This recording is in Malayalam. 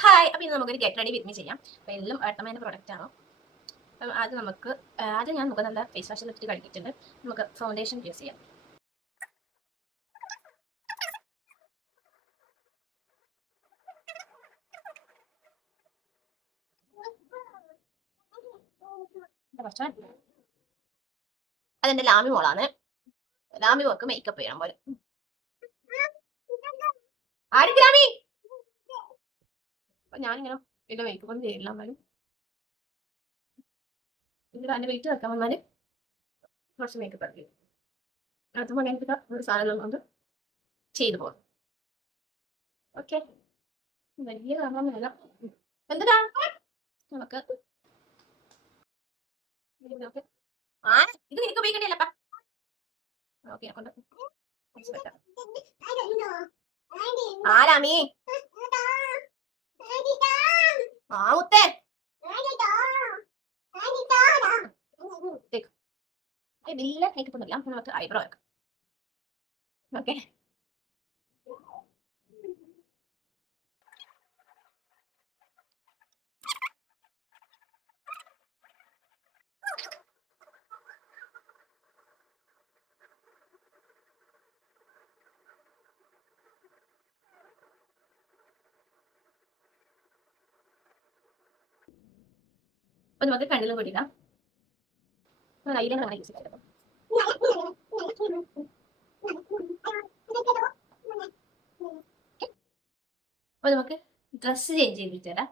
ഹായ്. അപ്പോൾ ഇന്ന് നമുക്കൊരു ഗെറ്റ് റെഡി വിത്ത് മീ ചെയ്യാം. അപ്പോൾ എല്ലാം ഏട്ടമ്മേൻ്റെ പ്രൊഡക്റ്റാണ്. അപ്പം ആദ്യം ഞാൻ മുഖം നല്ല ഫേസ് വാഷിൽ ഇട്ടിട്ട് കഴുകിയിട്ടുണ്ട്. നമുക്ക് ഫൗണ്ടേഷൻ യൂസ് ചെയ്യാം. അതെൻ്റെ ലാമി മോളാണ്. ലാമി മോൾക്ക് മേക്കപ്പ് ചെയ്യണം പോലെ. ആർക്ക് ലാമി? അപ്പം ഞാനിങ്ങനെ വലിയ മേക്കപ്പ് ഒന്നും ചെയ്യില്ല. എന്നാലും ഇതിൽ അതിൻ്റെ വെയിറ്റ് വെക്കാൻ വന്നാൽ കുറച്ച് മേക്കപ്പ് ഇറക്കി അതും അങ്ങനത്തെ ഒരു സാധനം കൊണ്ട് ചെയ്തു പോകും. ഓക്കെ, വലിയ കാരണമൊന്നുമില്ല. എന്താ നമുക്ക് ഇത് നിനക്ക് ഉപയോഗിക്കണ്ടല്ലപ്പാ. ഓക്കെ, കൊണ്ട് ആരാമീ ആ മുത്തേ വലിയ മേക്കപ്പ് ഒന്നുമില്ല. നമുക്ക് ഐബ്രോ വെക്കാം. ഓക്കെ, അപ്പൊ നമുക്ക് കണ്ണിലും കൂടിയിടാം. ഐലൈനർ യൂസ് ചെയ്യാം. അപ്പൊ നമുക്ക് ഡ്രസ്സ് ചേഞ്ച് ചെയ്തിട്ട് തരാം.